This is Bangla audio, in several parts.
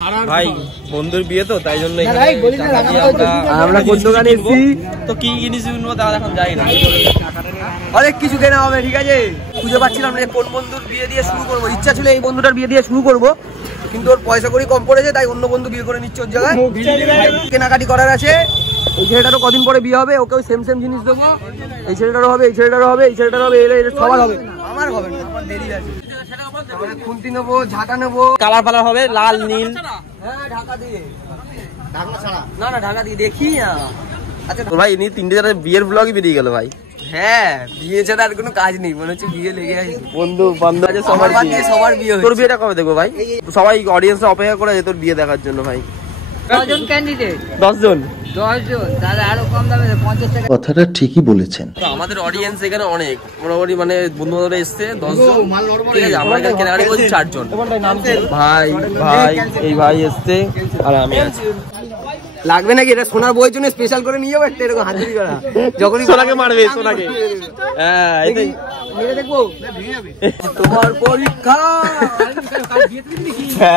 ভাই বন্ধুর বিয়ে তো তাই জন্য আমরা কোন দোকানে এসেছি তো কি জিনিস কিনবো তা এখন যাই না, অনেক কিছু কেনা হবে। ঠিক আছে, খুঁজে পাচ্ছিলাম না কোন বন্ধুর বিয়ে দিয়ে শুরু করবো। ইচ্ছা ছিল এই বন্ধুটার বিয়ে দিয়ে শুরু করবো, কিন্তু ওর পয়সা করি কম পড়েছে, তাই অন্য বন্ধু বিয়ে করে নিচ্ছে ওর জায়গায়। কেনাকাটি করার আছে। এই ছেলেটারও কদিন পরে বিয়ে হবে, ওকেও সেম সেম জিনিস দেবো। এই ছেলেটারও হবে, এই ছেলেটারও হবে, এই ছেলেটারও হবে, সবার হবে। আমার হবে না, আমার দেরি আছে। খুন্তি নেবো, ঝাঁটা নেবো, কালার ফালার হবে লাল নীল। হ্যাঁ ঢাকা দিয়ে, না না ঢাকা দিয়ে দেখি না। আচ্ছা ভাই ইনি তিনটে যারা বিয়ের ব্লগই বেরিয়ে গেল ভাই। হ্যাঁ, বিয়ে ছাড়া আর কোনো কাজ নেই, মনে হচ্ছে বিয়ে লেগে আছে। বন্ধু বান্ধব আছে সবার বিয়ে। তোর বিয়েটা কবে দেখবো ভাই? সবাই অডিয়েন্স অপেক্ষা করে আছে তোর বিয়ে দেখার জন্য ভাই। 10 জন ক্যান্ডিডেট, 10 জন, 10 জন, তাহলে আরো কম দামে 50 টাকা। কথাটা ঠিকই বলেছেন। আমাদের অডিয়েন্স এখানে অনেক, মোটামুটি মানে বন্ধু বান্ধবরা এসছে 10 জন। ঠিক আছে, আমরা এখানে কেনাকাটি করছি 4 জন। ভাই ভাই এই ভাই এসছে আর আমি আছি। লাগবে নাকি? এটা সোনার বইয়ের জন্য স্পেশাল করে নিয়ে যাবো একটা এরকম হাতুড়ি করা। যখনই সোনাকে মারবে, সোনাকে হ্যাঁ এটাই মেরে দেখবো। তোমার পরীক্ষা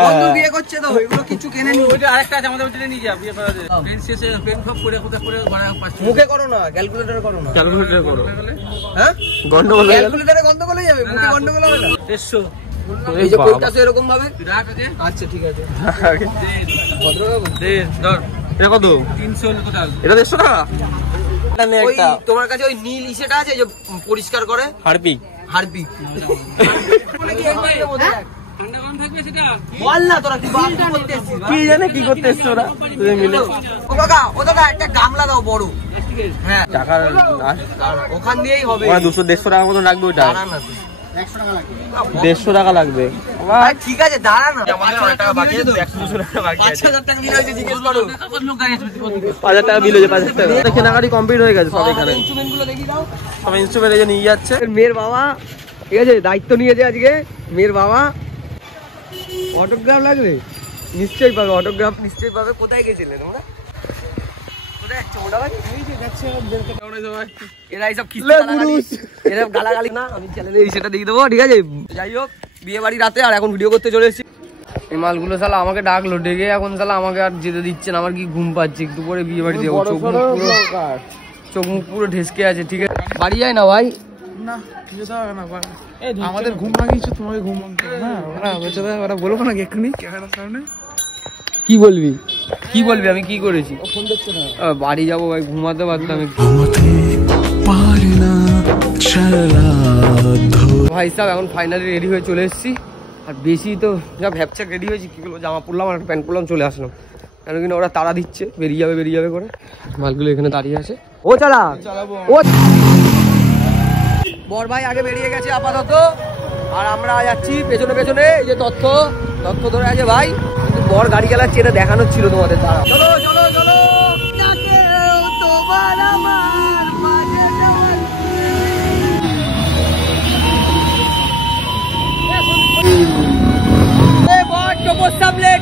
বন্ধু বিয়ে করছে তো, এগুলো কিছু কেনে নি। ওইটা আরেকটা আছে আমাদের ওইটা নিয়ে যা বিয়ে করা যায়। পেন শেষে পেন সব করে মুখে করো না, ক্যালকুলেটরে করো না। ক্যালকুলেটর করো। হ্যাঁ গন্ডগোল হয়ে গেল। ক্যালকুলেটরে গন্ডগোল হয়ে যাবে, মুখে গন্ডগোল হবে না। 150 এই যে কোডটা আছে এরকম ভাবে। আচ্ছা ঠিক আছে। এটা কত? 300 টোটাল। এটা 150 টাকা। এটা নে একটা। তোমার কাছে ওই নীল ইসেটা আছে যে পরিষ্কার করে? হারপিক। হারপিক। বল না তোরা কি করতে এসেছিস? কি জানে কি করতে এসছো ওরা দুজন মিলে। ও কাকা, ও দাদা একটা গামলা দাও বড়। হ্যাঁ টাকা ওখান দিয়েই হবে। 200-150 টাকা মতো লাগবে ওটা। দাঁড়া না তুই। 150 টাকা লাগবে। ভাই ঠিক আছে দাঁড়া না। আমাদের অনেক টাকা বাকি আছে তো, 100-200 টাকা বাকি আছে। 5000 টাকা বিল হয়েছে, জিজ্ঞেস করো। 5000 টাকা বিল হয়েছে, 5000 টাকা। কেনাকাটি কমপ্লিট হয়ে গেছে সব এখানে। ইনস্ট্রুমেন্টগুলো দেখি দাও। সব ইনস্ট্রুমেন্ট এই নিয়ে যাচ্ছে। মেয়ের বাবা ঠিক আছে দায়িত্ব নিয়েছে আজকে। মেয়ের বাবা অটোগ্রাফ লাগবে, নিশ্চয়ই পাবে অটোগ্রাফ, নিশ্চয়ই পাবে। কোথায় গেছিলে তোমরা? গালাগালি না, আমি চ্যানেলে সেটা দিয়ে দেবো। ঠিক আছে, যাই হোক বিয়ে বাড়ি রাতে আর এখন ভিডিও করতে চলে এসেছি। এই মালগুলো শালা আমাকে ডাকলো, ডেকে এখন শালা আমাকে আর যেতে দিচ্ছে না। আমার কি ঘুম পাচ্ছে, একটু পরে বিয়ে বাড়ি দেবো। চোখ মুখ পুরো ঢেসকে আছে। ঠিক আছে বাড়ি যায় না ভাই, না যেতে হবে না, আমাদের ঘুম ভাঙিয়েছো, তোমাকে ঘুম ভাঙতে হবে না। ওরা বলবো নাকি এক্ষুনি ক্যামেরার সামনে? কি বলবি? কি বলবি? আমি কি করেছি? ফোন দেখছো না? বাড়ি যাবো ভাই, ঘুমাতে পারতাম। ভাই সাহেব এখন ফাইনালি রেডি হয়ে চলে এসেছি। আর বেশি তো যা ভ্যাপচাক রেডি হয়েছি, কি করবো, জামা পরলাম আর প্যান্ট পরলাম, চলে আসলাম। কেন কিনা ওরা তাড়া দিচ্ছে, বেরিয়ে যাবে করে। মালগুলো এখানে দাঁড়িয়ে আছে। ও চালা ও বর ভাই আগে বেরিয়ে গেছে আপাতত, আর আমরা যাচ্ছি পেছনে পেছনে। এই যে তথ্য ধরে আছে ভাই, কিন্তু বর গাড়ি চালাচ্ছে, এটা দেখানোর ছিল তোমাদের। তারা চলো চলো চলো।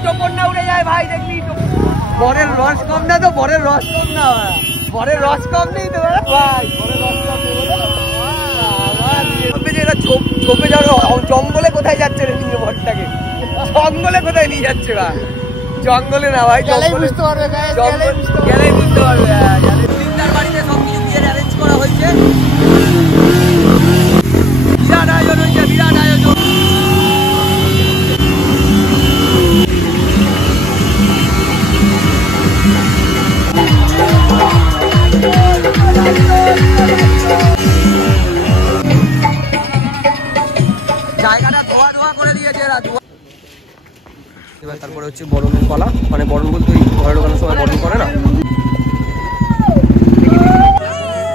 টোপর না উড়ে যায় ভাই, দেখবি বরের রস কম না তো, বরের রস কম না, বরের রস কম নেই তো ভাই, বরের রস কম নেই। ছোপে যাওয়ার জঙ্গলে কোথায় যাচ্ছে রে নিয়ে বরটাকে? জঙ্গলে কোথায় নিয়ে যাচ্ছে ভাই? জঙ্গলে না ভাই, গেলেই বুঝতে পারবে। তিনটার বাড়িতে সব কিছু বিয়ের অ্যারেঞ্জ করা হয়েছে। বিরাট আয়োজন হয়েছে, বিরাট আয়োজন। জায়গাটা ধোয়া করে দিয়েছে এরা। এবার তারপরে হচ্ছে বরণের পালা, মানে বরণ বলতে ওই ঘরের দোকানের সময় বরণ করে না।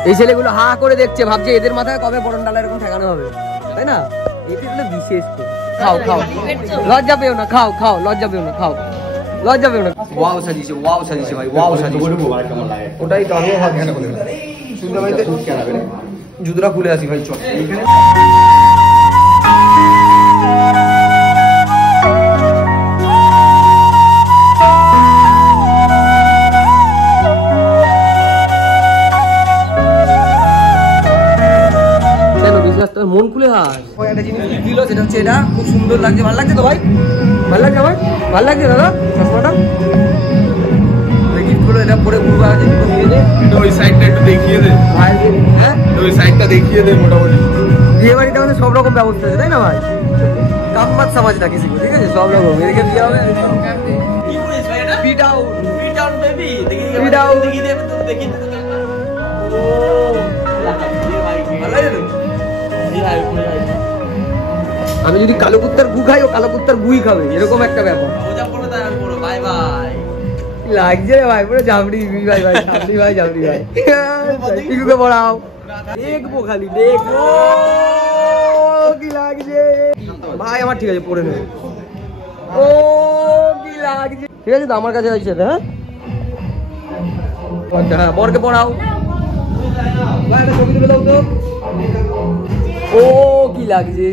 এই ছেলেগুলো হা করে দেখছে, ভাবছে এদের মাথায় কবে বরণ ডালা এরকম ঠেকানো হবে, তাই না? এটা হলো বিশেষ। খাও লজ্জা পেও না, খাও লজ্জা পেও না, লজ্জা পেও না। ওয়াও সাজিয়েছে ভাই, ওয়াও সাজিয়েছে। ওটাই তো আমিও ভাবছি। শুনতে পাইতে জুতোটা খুলে আসি ভাই, চল। মন খুলে হাস। একটা জিনিস দিল, সেটা হচ্ছে এটা খুব সুন্দর লাগছে। ভালো লাগছে তো ভাই? ভালো লাগছে ভাই? ভালো লাগছে দাদা চশমাটা? গিফটগুলো এটা পরে ঘুরবা আছে দিয়ে দে। ওই সাইডটা একটু দেখিয়ে দে ভাই হ্যাঁ ওই সাইডটা দেখিয়ে দে মোটামুটি। বিয়ে বাড়িতে আমাদের সব রকম ব্যবস্থা আছে তাই না ভাই? কাম্মাত সমাজ না কিছু ঠিক আছে সব রকম এদিকে বিয়ে হবে কি করিস ভাই এটা? Feed out feed out baby দেখি Feed out. দেখি দে দেখি ও ভালো লাগে তো? জি ভাই ভাই আমি যদি কালো কুত্তার গু খাই ও কালো কুত্তার গুই খাবে এরকম একটা ব্যাপার ওজা পড়ে তাই আমি বড় বাই বাই লাগছে রে ভাই পুরো জাবড়ি ভাই ভাই জাবড়ি ভাই জাবড়ি ভাই টিকুকে পড়াও দেখবো খালি দেখবো কি লাগছে ভাই আমার ঠিক আছে পড়ে নেবে ও কি লাগছে ঠিক আছে তো আমার কাছে আছে হ্যাঁ আচ্ছা হ্যাঁ বরকে পড়াও ভাই একটা ছবি তুলে দাও তো ও কি লাগছে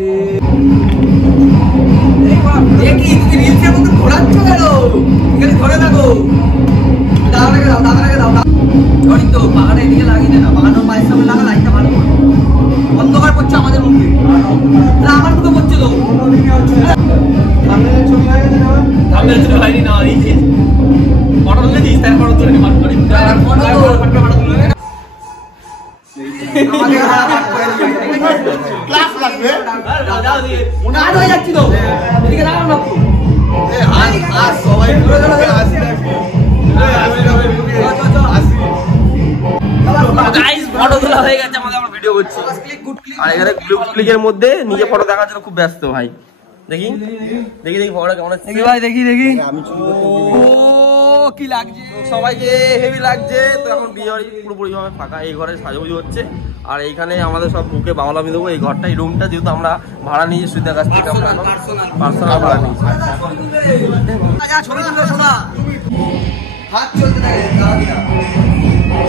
দেখি তুমি রিলসের মতো ঘোরাচ্ছ কেন এখানে ধরে থাকো দাদাকে দাও সরি তো বাগানে এদিকে লাগিয়ে দে না বাগানের পায়ের সামনে লাগা লাইটটা ভালো করে অন্ধকার পড়ছে আমাদের মুখে না আমার মুখে পড়ছে তো সামনের ছবি হয়ে গেছে না আমি তো ভাইনি না এই যে ফটো তুলে দিস তার ফটো তুলে মার করি ফটো তুলে ক্লাস লাগবে দাদা দিয়ে কাজ হয়ে যাচ্ছি তো এদিকে দাঁড়াও না আর সবাই আসি গাইস ফটো তোলা হয়ে গেছে আমাদের আমরা ভিডিও করছি আর এখানে গ্রুপ ক্লিকের মধ্যে নিজে ফটো দেখার জন্য খুব ব্যস্ত ভাই দেখি দেখি দেখি ফটোটা কেমন আছে দেখি ভাই দেখি আমি চুরি করতে ও কি লাগছে সবাইকে হেভি লাগছে তো এখন বিয়ে বাড়ি পুরোপুরি ভাবে ফাঁকা এই ঘরে সাজাগুজি হচ্ছে আর এইখানে আমাদের সব বুকে বাংলা আমি দেবো এই ঘরটা এই রুমটা যেহেতু আমরা ভাড়া নিয়ে সুবিধার কাছ থেকে আমরা পার্সোনাল ভাড়া নিয়েছি ছবি তুলো শোনা হাত চলতে থাকে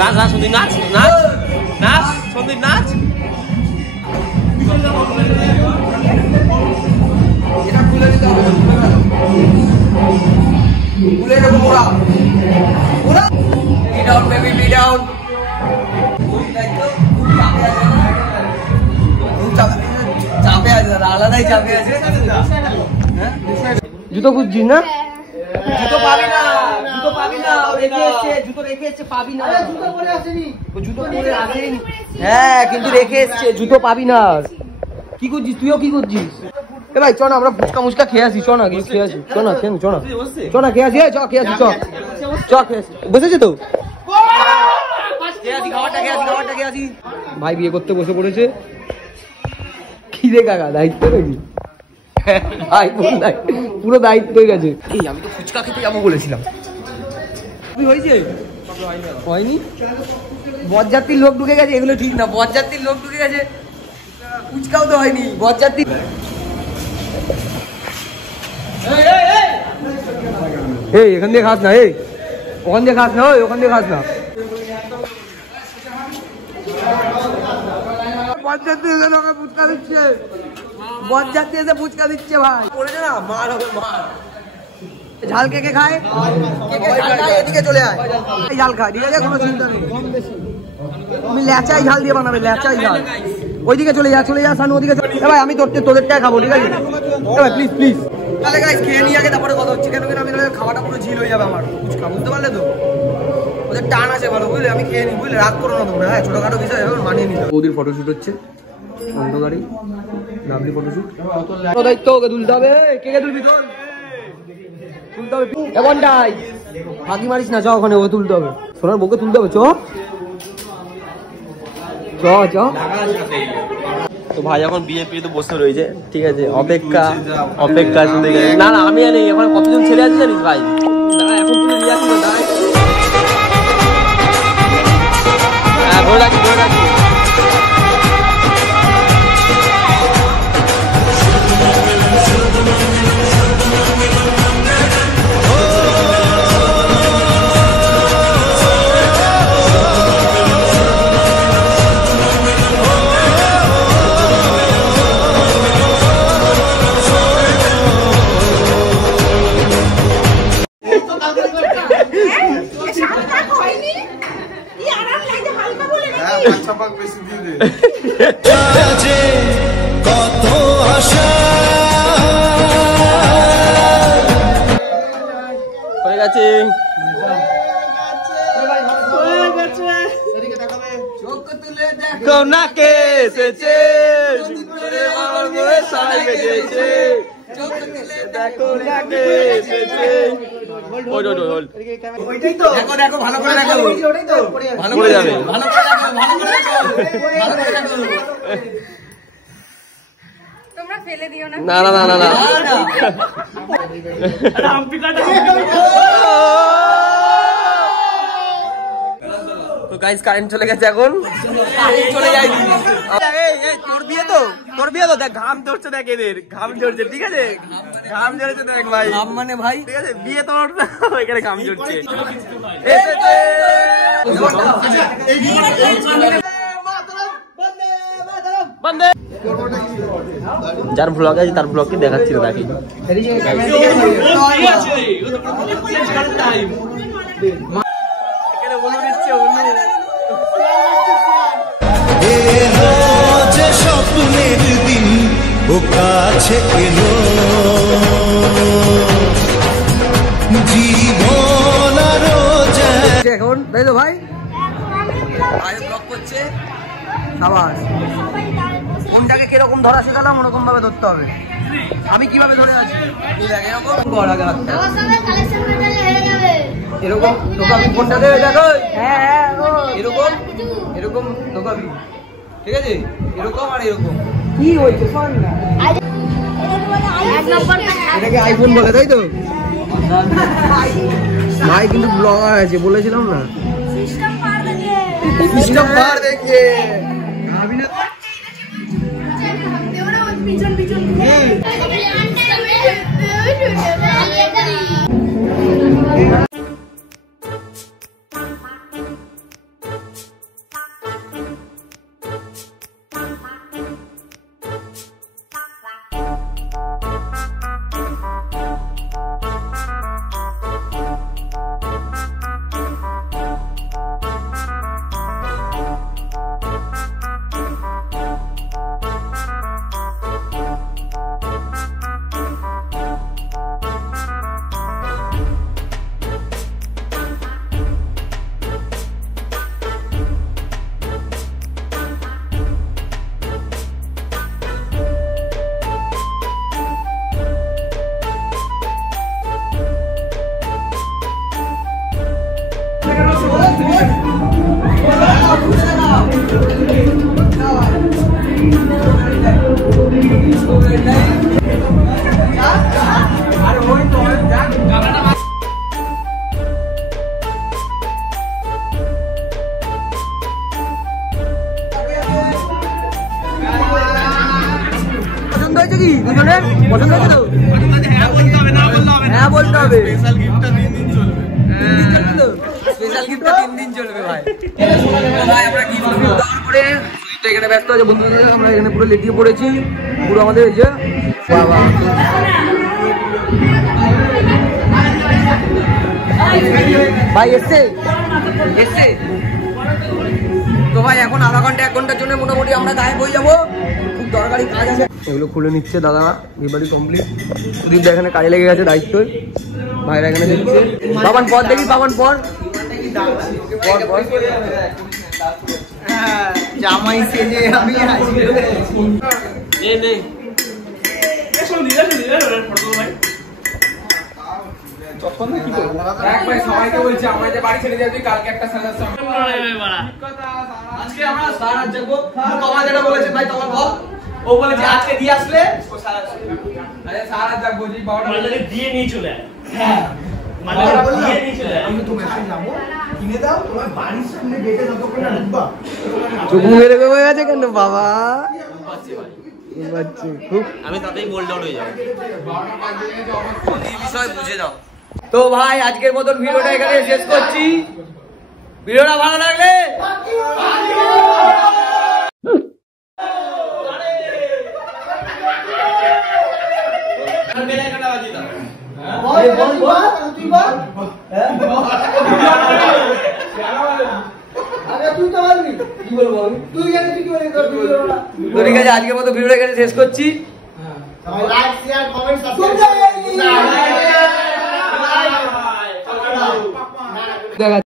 নাচ নাচ সন্দীপ নাচ নাচ নাচ সন্দীপ নাচ এটা খুলে দিতে হবে খুলে দেবো ওরা ওরা be down baby be down চাপে আছে দাদা আলাদাই চাপে আছে জুতো খুঁজছিস না জুতো পাবি না জুতো পাবি না জুতো রেখে এসছে পাবি না জুতো পরে আসেনি জুতো পরে আসেনি হ্যাঁ কিন্তু রেখে এসছে জুতো পাবি না কি করছিস তুইও কি করছিস এ ভাই চ না আমরা ফুচকা মুচকা খেয়ে আসি চ না কিছু খেয়ে আসি চ না খেয়ে চ না চ না খেয়ে আসি চ খেয়ে আসি চ চ খেয়ে আসি বসেছে তো ভাই বিয়ে করতে বসে পড়েছে কি রে কাকা দায়িত্ব নাকি ভাই পুরো দায়িত্ব হয়ে গেছে এই আমি তো ফুচকা খেতে যাবো বলেছিলাম তুই হয়েছে হয়নি বরযাত্রীর লোক ঢুকে গেছে এগুলো ঠিক না বরযাত্রীর লোক ঢুকে গেছে ফুচকাও তো হয়নি বরযাত্রী এই এখান দিয়ে খাস না এই ওখান দিয়ে খাস না ওখান দিয়ে খাস না বরযাত্রী এসে লোকে ফুচকা দিচ্ছে বরযাত্রী এসে ফুচকা দিচ্ছে ভাই বলেছে না মার হবে মার ঝাল কে খায় কে ঝাল খায় এদিকে চলে আয় ঝাল খায় ঠিক আছে কোনো চিন্তা নেই তুমি ল্যাচাই ঝাল দিয়ে বানাবে ল্যাচাই ঝাল ওইদিকে চলে যা সানু ওদিকে ভাই আমি তোদেরটাই খাবো ঠিক আছে ভাই প্লিজ প্লিজ তাহলে গাইস খেয়ে নিয়ে আগে তারপরে কথা হচ্ছে কেন আমি খাওয়াটা পুরো ঝিল হয়ে যাবে আমার ফুচকা বুঝতে পারলে তো ওদের টান আছে ভালো বুঝলে আমি খেয়ে নিই বুঝলে রাগ করো না তোমরা হ্যাঁ ছোটখাটো বিষয় এখন মানিয়ে নিতে বৌদির ফটোশুট হচ্ছে অন্ধকারই লাভলি ফটোশুট দায়িত্ব ওকে তুলতে হবে কে তুলবি তোর তুলতে হবে এখনটাই ফাঁকি মারিস না চ ওখানে ওকে তুলতে হবে সোনার বউকে তুলতে হবে চ তো ভাই এখন বিয়ে তো বসে রয়েছে ঠিক আছে অপেক্ষা না না আমি জানি এখন কতজন ছেলে আছে জানিস ভাই এখন তুমি রিয়াক্ট করো না হ্যাঁ ধরে রাখি হয়ে গেছে। না কে এসেছে সাই বেজেছে দেখো না কে এসেছে। দেখো দেখো ভালো করে দেখো, ভালো করে যাবে। ভালো করে দেখো, ভালো করে দেখো, ভালো করে দেখো। তোমরা ফেলে দিও না। না না না না না তো গাইস কারেন্ট চলে গেছে এখন চলে যাই। তোর বিয়ে তো দেখ ঘাম ধরছে, দেখ এদের ঘাম ঝরছে, ঠিক আছে ঘাম ঝরছে দেখ ভাই, নাম মানে ভাই ঠিক আছে বিয়ে তোর এখানে ঘাম ঝরছে। যার ব্লগ আছে তার ব্লগকে দেখাচ্ছিল নাকি বলে দিচ্ছে যে স্বপ্নের দিন ও কাছে এলো জীবন আরো এখন তাই তো ভাই ভাই ব্লগ করছে। সাবাস, কোনটাকে কিরকম ধরা শেখালাম ওরকম ভাবে ধরতে হবে। আমি কিভাবে ধরে আছি দেখ, এরকম কর আগে হাতটা এরকম ঢোকাবি, কোনটা দেবে দেখো, এরকম এরকম ঢোকাবি, ঠিক আছে এরকম আর এরকম। কি হয়েছে এটাকে আইফোন বলে তাই তো ভাই, কিন্তু ব্লগার আছে বলেছিলাম না, সিস্টেম পার দেখে পিছন পিছন পছন্দ হয়েছে কি দুজনের? পছন্দ হয়েছে তো? হ্যাঁ বলতে হবে। স্পেশাল গিফটটা 3 দিন চলবে। স্পেশাল গিফটটা 3 দিন চলবে ভাই। ভাই আমরা গিফট দেওয়ার পরে তো এখানে ব্যস্ত আছে বন্ধুদের, আমরা এখানে পুরো লেটিয়ে পড়েছি পুরো আমাদের এই যে বাবা ভাই এসছে এসছে তো ভাই এখন আধা ঘন্টা 1 ঘন্টার জন্য মোটামুটি আমরা গায়েব হয়ে যাবো, খুব দরকারি কাজ আছে। এগুলো খুলে নিচ্ছে দাদা, বিবাড়ি কমপ্লিট। সুদীপ এখানে কাজে লেগে গেছে দায়িত্ব, ভাইরা এখানে দেখছে। বাবান পর দেখি, বাবান পর জামাই সেজে আমি সবাইকে বলছি আমরা যে বাড়ি ছেড়ে যাচ্ছি কালকে একটা আজকে আমরা সারা রাত যাবো। তোমার যেটা বলেছে ভাই তোমার বল, ও বলেছে আজকে দিয়ে আসলে ও সারা রাত যাবো। জি বাবাটা দিয়ে নিয়ে চলে আয়। হ্যাঁ দিয়ে নিয়ে চলে আয়। আমি তো মেসেজ যাবো কিনে দাও তোমার বাড়ির সামনে গেটে যতক্ষণ না ঢুকবা। চোখ মেরে হয়ে গেছে কেন বাবা? খুব আমি তাতেই বোল্ড আউট হয়ে যাবো। এই বিষয় বুঝে যাও। তো ভাই আজকের মতন ভিডিওটা এখানে শেষ করছি। ভিডিওটা ভালো লাগলে ঠিক আছে, আজকের মতো ভিডিওটা এখানে শেষ করছি। লাইক শেয়ার কমেন্ট সাবস্ক্রাইব দেখা